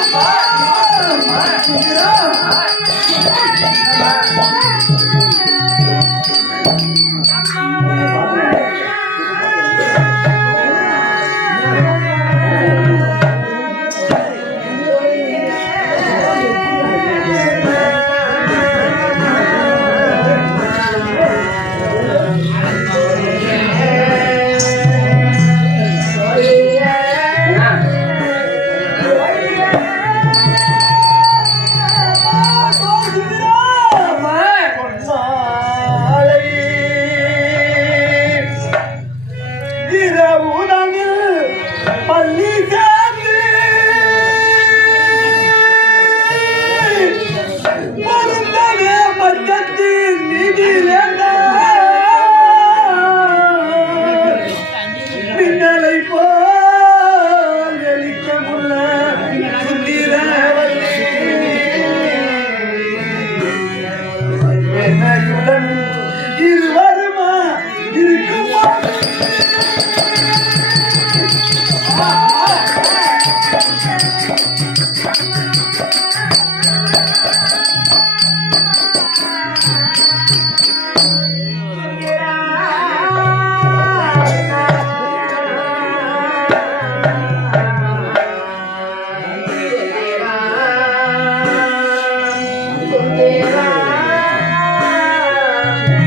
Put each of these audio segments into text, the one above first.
Thank you.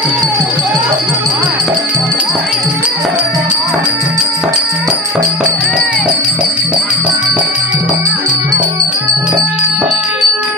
பின்ன முதல் பிரியமுடன் என் செவியில் கேக்குதம்மா வண்ணமுள்ள சுந்தரமே என் தாய் வகை மோதையதாக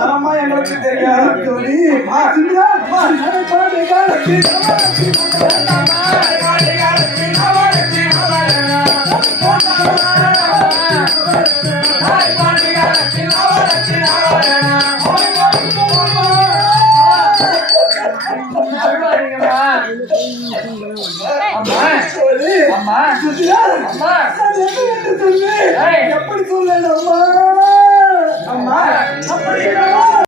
தரமா எங்களுக்கு தெரியாது அம்மா. அம்மா. அம்மா எப்படி சொல்லேன் அம்மா? Hallelujah.